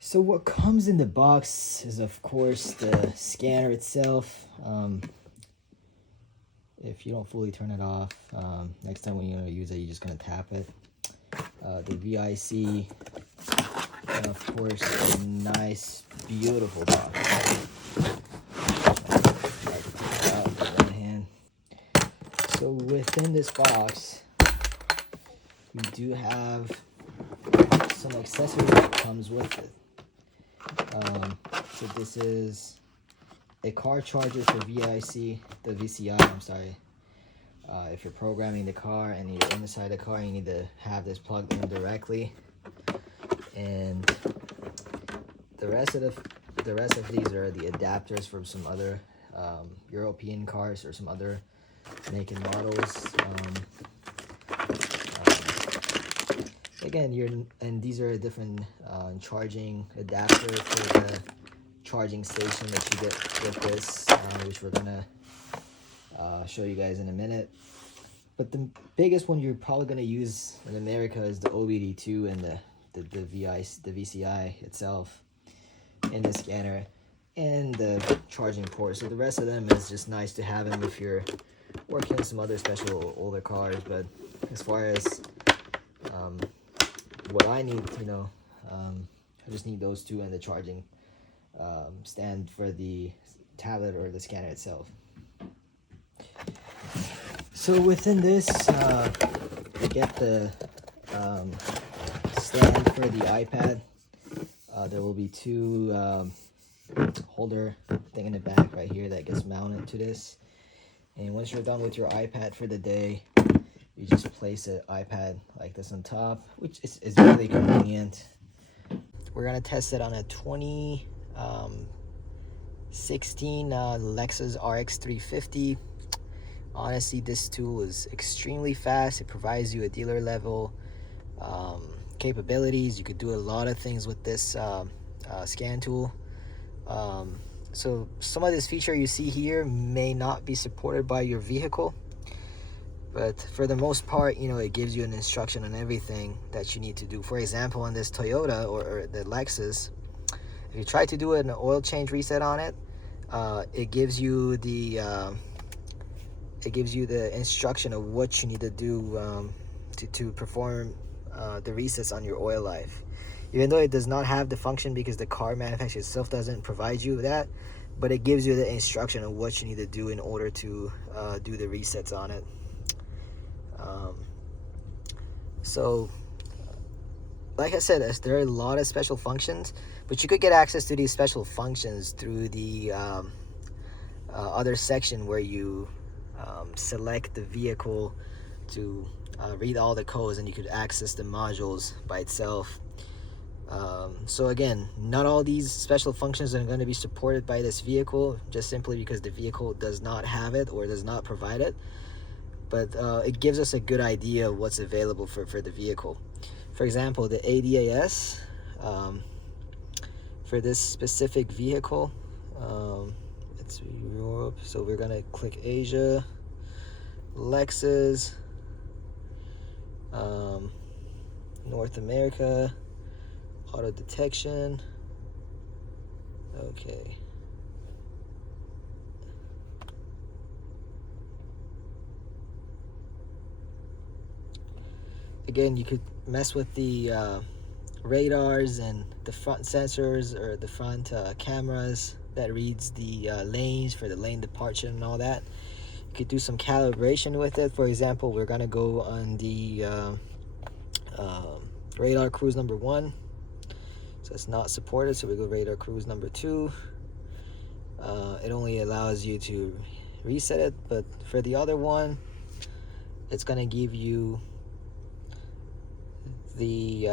So what comes in the box is, of course, the scanner itself. If you don't fully turn it off, next time when you're gonna use it, you're just gonna tap it. The VIC, and of course, a nice, beautiful box. One hand. So within this box, we do have some accessories that comes with it. So this is a car charger for VIC, the VCI, I'm sorry. If you're programming the car and you're inside the car, you need to have this plugged in directly. And the rest of these are the adapters from some other European cars or some other make and models. Again, these are a different charging adapter for the charging station that you get with this, which we're gonna show you guys in a minute. But the biggest one you're probably gonna use in America is the OBD2 and the VCI itself in the scanner and the charging port. So the rest of them is just nice to have them if you're working on some other special older cars. But as far as what I need, I just need those two and the charging stand for the tablet or the scanner itself. So within this, you get the stand for the iPad. There will be two holder thing in the back right here that gets mounted to this. And once you're done with your iPad for the day, you just place an iPad like this on top, which is really convenient. We're gonna test it on a 2016 Lexus RX 350. Honestly, this tool is extremely fast. It provides you a dealer level capabilities. You could do a lot of things with this scan tool. So some of this feature you see here may not be supported by your vehicle, but for the most part, it gives you an instruction on everything that you need to do. For example, on this Toyota or the Lexus, if you try to do an oil change reset on it, it gives you the instruction of what you need to do to perform the resets on your oil life. Even though it does not have the function because the car manufacturer itself doesn't provide you that, but it gives you the instruction of what you need to do in order to do the resets on it. So like I said, there are a lot of special functions, but you could get access to these special functions through the other section where you select the vehicle to read all the codes, and you could access the modules by itself. So again, not all these special functions are going to be supported by this vehicle, just simply because the vehicle does not have it or does not provide it. But it gives us a good idea of what's available for the vehicle. For example, the ADAS for this specific vehicle, it's Europe, so we're gonna click Asia, Lexus, North America, auto detection. Okay. Again, you could mess with the radars and the front sensors or the front cameras that reads the lanes for the lane departure and all that. You could do some calibration with it. For example, we're gonna go on the radar cruise number 1, so it's not supported, so we go radar cruise number 2. It only allows you to reset it, but for the other one, it's gonna give you the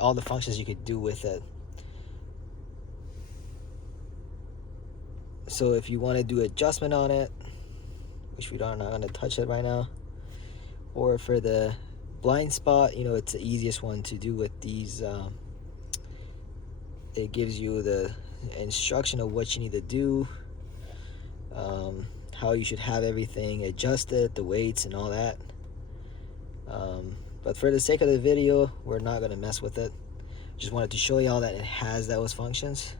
all the functions you could do with it. So if you want to do adjustment on it, which we don't, I'm not going to touch it right now, or for the blind spot, it's the easiest one to do with these. It gives you the instruction of what you need to do, how you should have everything adjusted, the weights and all that. But for the sake of the video, we're not going to mess with it. Just wanted to show y'all that it has those functions.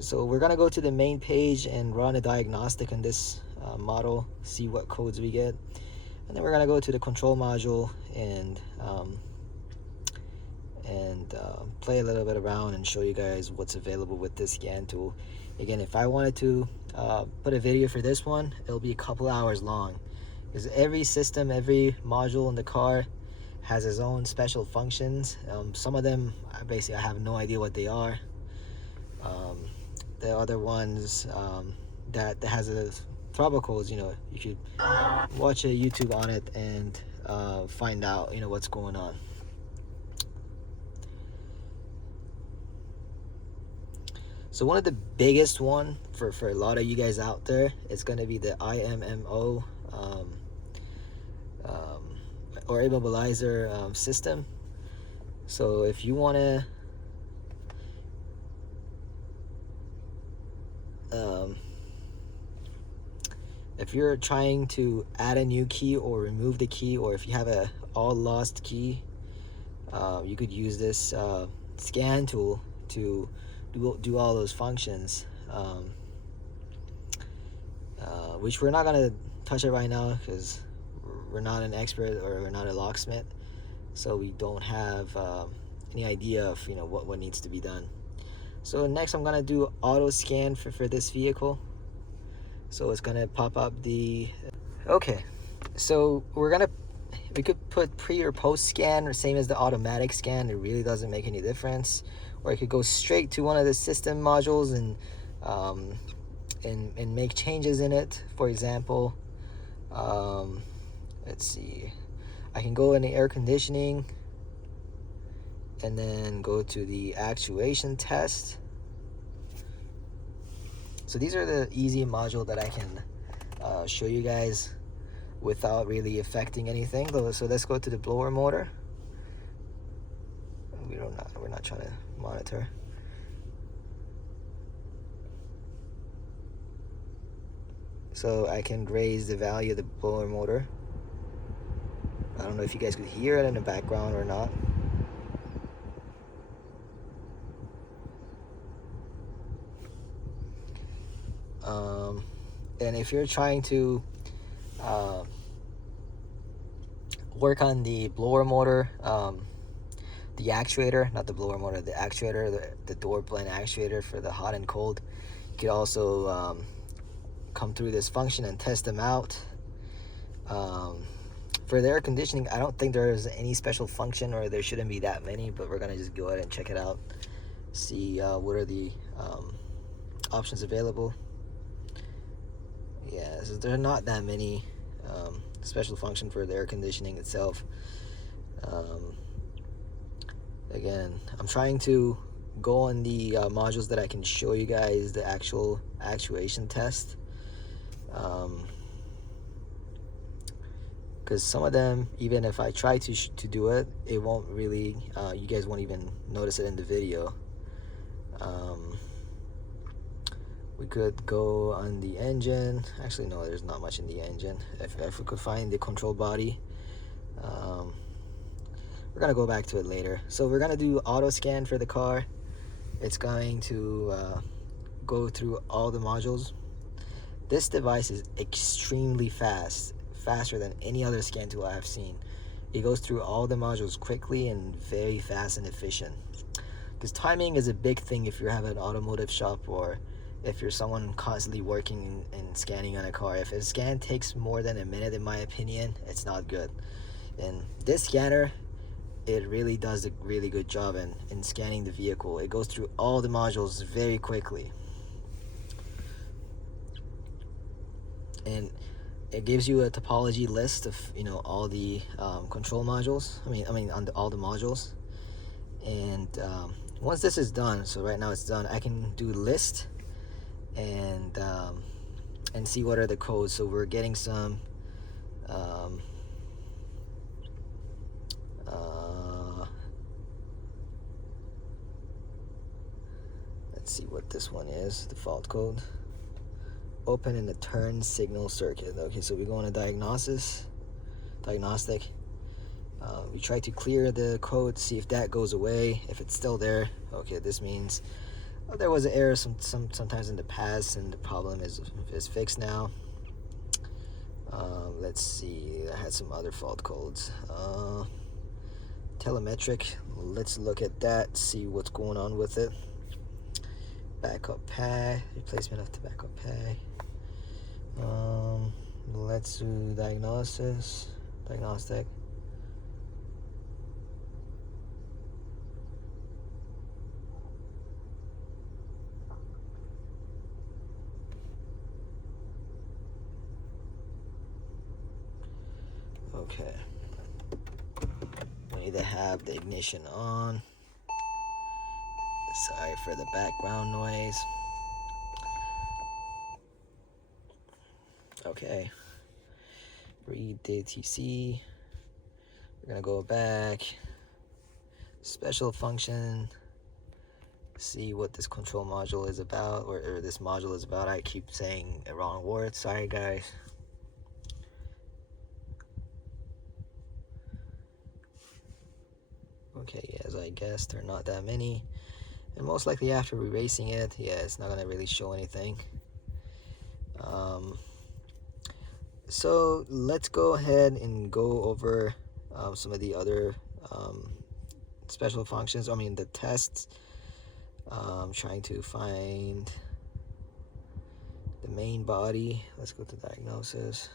So we're gonna go to the main page and run a diagnostic on this model, see what codes we get, and then we're gonna go to the control module and play a little bit around and show you guys what's available with this scan tool. Again, if I wanted to put a video for this one, it'll be a couple hours long, because every system, every module in the car has its own special functions. Some of them I have no idea what they are. The other ones that has a throttle codes, you should watch a YouTube on it and find out what's going on. So one of the biggest one for a lot of you guys out there is going to be the IMMO or immobilizer system. So if you want to if you're trying to add a new key or remove the key, or if you have a all lost key, you could use this scan tool to do all those functions, which we're not going to touch it right now because we're not an expert or we're not a locksmith, so we don't have any idea of what needs to be done. So next I'm gonna do auto scan for this vehicle. So it's gonna pop up the okay, so we could put pre or post scan, or same as the automatic scan. It really doesn't make any difference. Or you could go straight to one of the system modules and make changes in it. For example, let's see, I can go in the air conditioning and then go to the actuation test. So these are the easy module that I can show you guys without really affecting anything. So let's go to the blower motor. We're not trying to monitor. So I can raise the value of the blower motor. I don't know if you guys could hear it in the background or not. And if you're trying to work on the blower motor, the actuator, not the blower motor, the actuator, the door blend actuator for the hot and cold, you could also come through this function and test them out. For the air conditioning, I don't think there is any special function, or there shouldn't be that many, but we're gonna just go ahead and check it out, see what are the options available. Yeah, so there are not that many special function for the air conditioning itself. Again, I'm trying to go on the modules that I can show you guys the actual actuation test, because some of them, even if I try to do it, it won't really, you guys won't even notice it in the video. We could go on the engine. Actually, no, there's not much in the engine. If we could find the control body, we're gonna go back to it later. So we're gonna do auto scan for the car. It's going to go through all the modules. This device is extremely fast, faster than any other scan tool I have seen. It goes through all the modules quickly and very fast and efficient. Because timing is a big thing if you have an automotive shop, or if you're someone constantly working and scanning on a car. If a scan takes more than a minute, in my opinion, it's not good. And this scanner, it really does a really good job in scanning the vehicle. It goes through all the modules very quickly, and it gives you a topology list of all the control modules. All the modules. And once this is done, so right now it's done, I can do list and see what are the codes. So we're getting some let's see what this one is. The fault code, open in the turn signal circuit. Okay, so we go into diagnostic, We try to clear the code, see if that goes away. If it's still there, okay, this means there was an error sometimes in the past, and the problem is fixed now. Let's see, I had some other fault codes. Telemetric, let's look at that, see what's going on with it. Backup pay, replacement of the backup pay. Let's do diagnostic. Okay. We need to have the ignition on. Sorry for the background noise. Okay. Read DTC. We're gonna go back. Special function. See what this control module is about, or this module is about. I keep saying a wrong word. Sorry, guys. Okay, as I guessed, there are not that many. And most likely after erasing it, yeah, it's not gonna really show anything. So let's go ahead and go over some of the other special functions. I mean, the tests. Trying to find the main body. Let's go to diagnosis.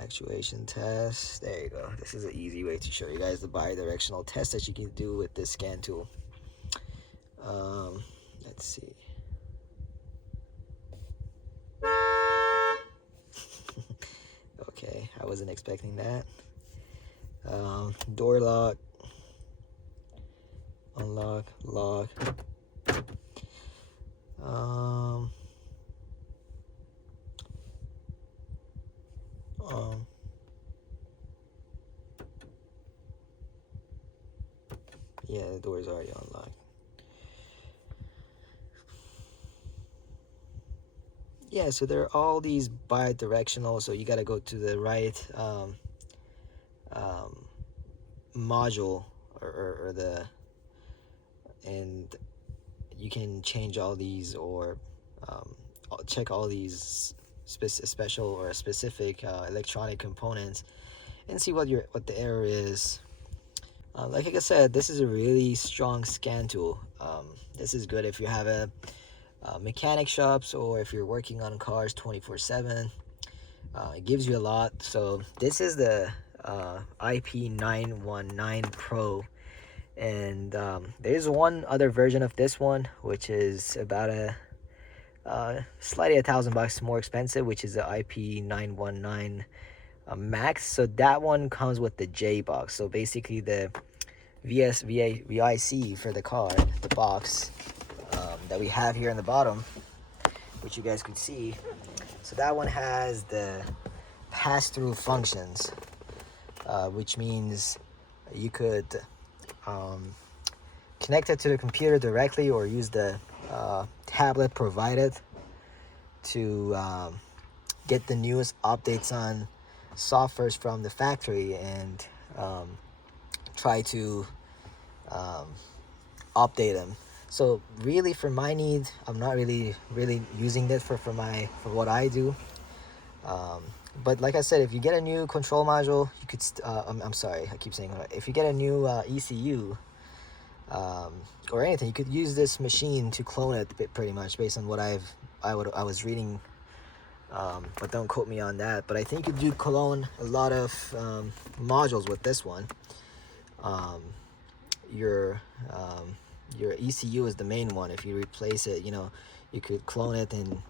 Actuation test. There you go. This is an easy way to show you guys the bidirectional test that you can do with this scan tool. Let's see. Okay, I wasn't expecting that. Door lock, unlock, lock. Yeah, the door is already unlocked. Yeah, so there are all these bi-directional, so you got to go to the right module or the, and you can change all these, or check all these special or specific electronic components and see what the error is. Like I said, this is a really strong scan tool. This is good if you have a mechanic shops, or if you're working on cars 24/7. It gives you a lot. So this is the IP919 Pro, and there's one other version of this one which is about slightly $1,000 more expensive, which is the IP919 Max. So that one comes with the J box. So basically the VIC for the car, the box that we have here in the bottom, which you guys could see. So that one has the pass-through functions, which means you could connect it to the computer directly, or use the tablet provided to get the newest updates on softwares from the factory, and try to update them. So really, for my need, I'm not really using this for what I do. But like I said, if you get a new control module, you could I'm sorry, I keep saying that. If you get a new ECU or anything, you could use this machine to clone it pretty much, based on what I was reading. But don't quote me on that. But I think you do clone a lot of modules with this one. Your ECU is the main one. If you replace it, you could clone it, and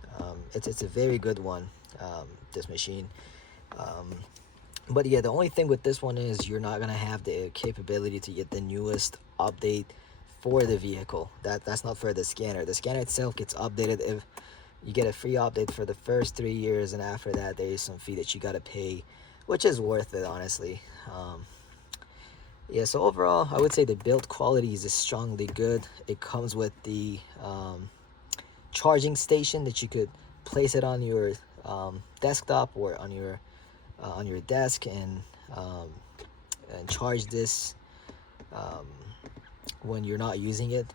it's a very good one, this machine. But yeah, the only thing with this one is you're not gonna have the capability to get the newest update for the vehicle. That's not for the scanner. The scanner itself gets updated if you get a free update for the first 3 years, and after that there is some fee that you gotta pay, which is worth it, honestly. Yeah, so overall, I would say the build quality is strongly good. It comes with the charging station that you could place it on your desktop, or on your desk, and charge this when you're not using it.